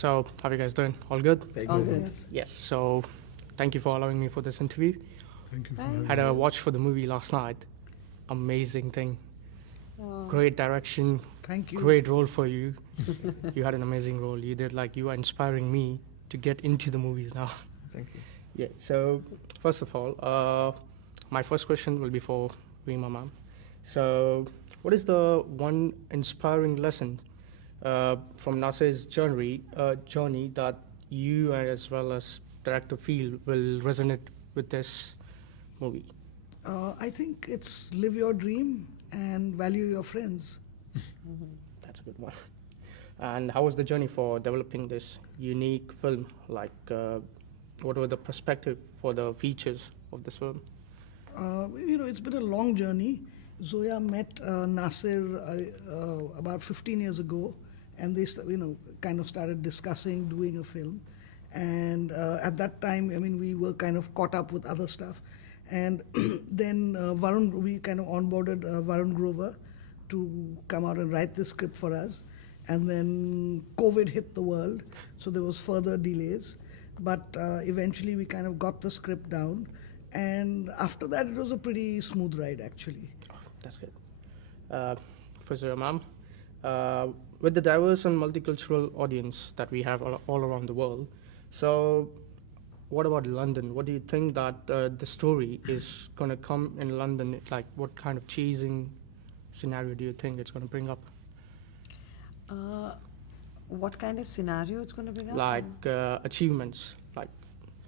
So, how are you guys doing? All good? Very All good. good. Yes. Yes. So, thank you for allowing me for this interview. Thank you for Thanks. having Had a us. watch for the movie last night. Amazing thing. Oh. Great direction. Thank you. Great role for you. You had an amazing role. You are inspiring me to get into the movies now. Thank you. Yeah. So, first of all, my first question will be for Reema, ma'am. So, what is the one inspiring lesson from Nasir's journey that you as well as director feel will resonate with this movie? I think it's live your dream and value your friends. That's a good one. And how was the journey for developing this unique film? Like, what were the perspective for the features of this film? It's been a long journey. Zoya met Nasir about 15 years ago, and they, kind of started discussing doing a film. And at that time, we were kind of caught up with other stuff. And then we kind of onboarded Varun Grover to come out and write this script for us. And then COVID hit the world, so there was further delays. But eventually we kind of got the script down. And after that, it was a pretty smooth ride, actually. Oh, that's good. For Zoya, ma'am, with the diverse and multicultural audience that we have all around the world, so what about London? What do you think that the story is going to come in London? Like, what kind of chasing scenario do you think it's going to bring up? What kind of scenario it's going to bring up? Like achievements, like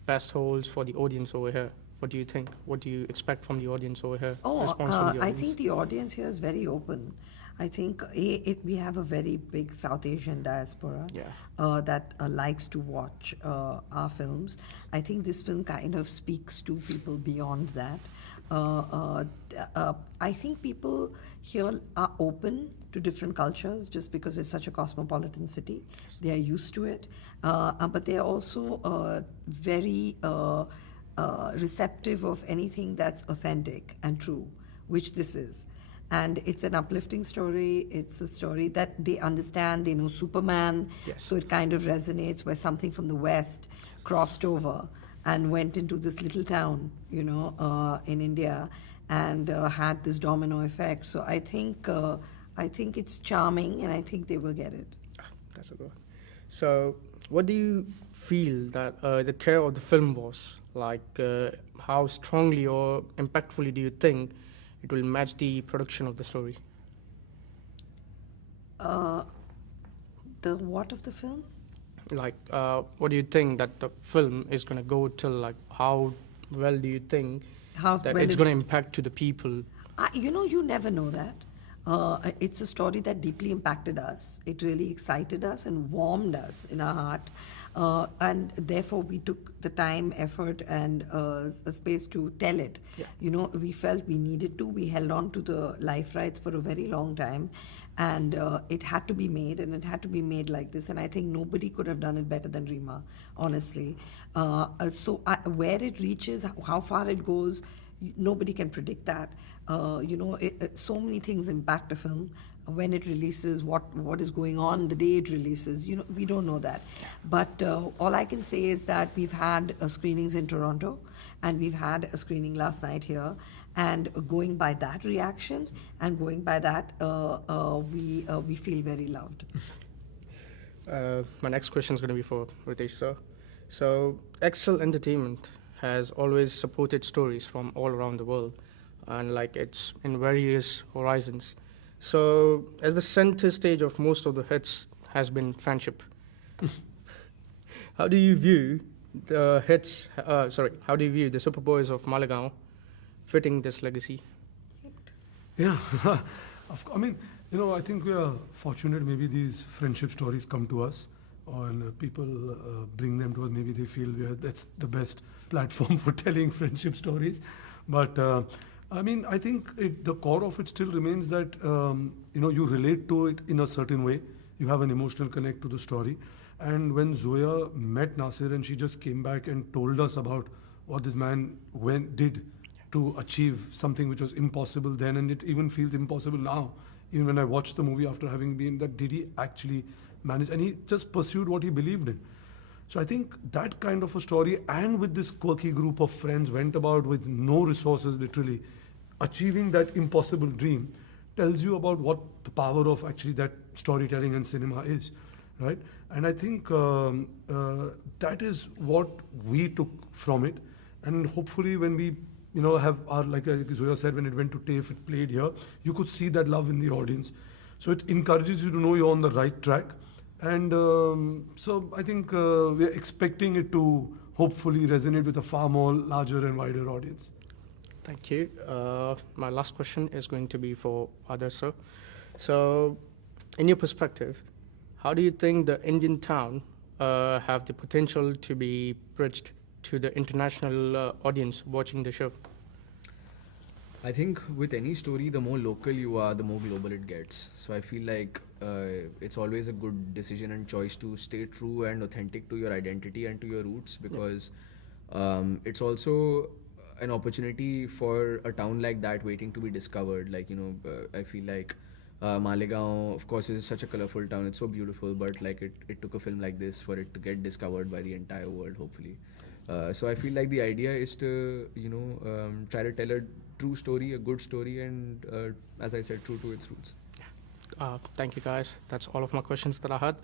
best holds for the audience over here. What do you think? What do you expect from the audience over here? Response from the I audience? think the audience here is very open. I think we have a very big South Asian diaspora that likes to watch our films. I think this film kind of speaks to people beyond that. I think people here are open to different cultures just because it's such a cosmopolitan city. They are used to it. But they are also very receptive of anything that's authentic and true, which this is. And it's an uplifting story. It's a story that they understand. They know Superman. Yes. So it kind of resonates where something from the West crossed over and went into this little town, in India and had this domino effect. So I think it's charming and I think they will get it. That's a good one. So, what do you feel that the care of the film was? Like, how strongly or impactfully do you think it will match the production of the story? The what of the film? Like, what do you think that the film is going to go till? Like, how well do you think that it's going to impact to the people? You never know that. It's a story that deeply impacted us. It really excited us and warmed us in our heart. And therefore, we took the time, effort, and a space to tell it. Yeah. We felt we needed to. We held on to the life rights for a very long time. And it had to be made, and it had to be made like this. And I think nobody could have done it better than Reema, honestly. Where it reaches, how far it goes, nobody can predict that. So many things impact a film. When it releases, what is going on the day it releases, we don't know that. But all I can say is that we've had screenings in Toronto, and we've had a screening last night here. And going by that reaction, and going by that, we feel very loved. My next question is going to be for Ritesh, sir. So, Excel Entertainment has always supported stories from all around the world, and like it's in various horizons. So, as the center stage of most of the hits has been friendship, how do you view the hits? How do you view the Superboys of Malegaon fitting this legacy? Yeah, I think we are fortunate. Maybe these friendship stories come to us, and people bring them to us. Maybe they feel that's the best platform for telling friendship stories. But I think the core of it still remains that you relate to it in a certain way. You have an emotional connect to the story. And when Zoya met Nasir and she just came back and told us about what this man did to achieve something which was impossible then, and it even feels impossible now. Even when I watch the movie after having been that, did he actually managed, and he just pursued what he believed in. So I think that kind of a story, and with this quirky group of friends, went about with no resources, literally, achieving that impossible dream, tells you about what the power of actually that storytelling and cinema is, right? And I think that is what we took from it, and hopefully when we have our, like Zoya said, when it went to TAFE, it played here, you could see that love in the audience. So it encourages you to know you're on the right track. And so I think we're expecting it to hopefully resonate with a far more larger and wider audience. Thank you. My last question is going to be for Adarsh, sir. So, in your perspective, how do you think the Indian town have the potential to be bridged to the international audience watching the show? I think with any story, the more local you are, the more global it gets. So I feel like it's always a good decision and choice to stay true and authentic to your identity and to your roots, because it's also an opportunity for a town like that waiting to be discovered. Like, I feel like Malegaon, of course, is such a colorful town. It's so beautiful, but like it took a film like this for it to get discovered by the entire world, hopefully. So I feel like the idea is to, try to tell a true story, a good story, and as I said, true to its roots. Thank you, guys. That's all of my questions that I had.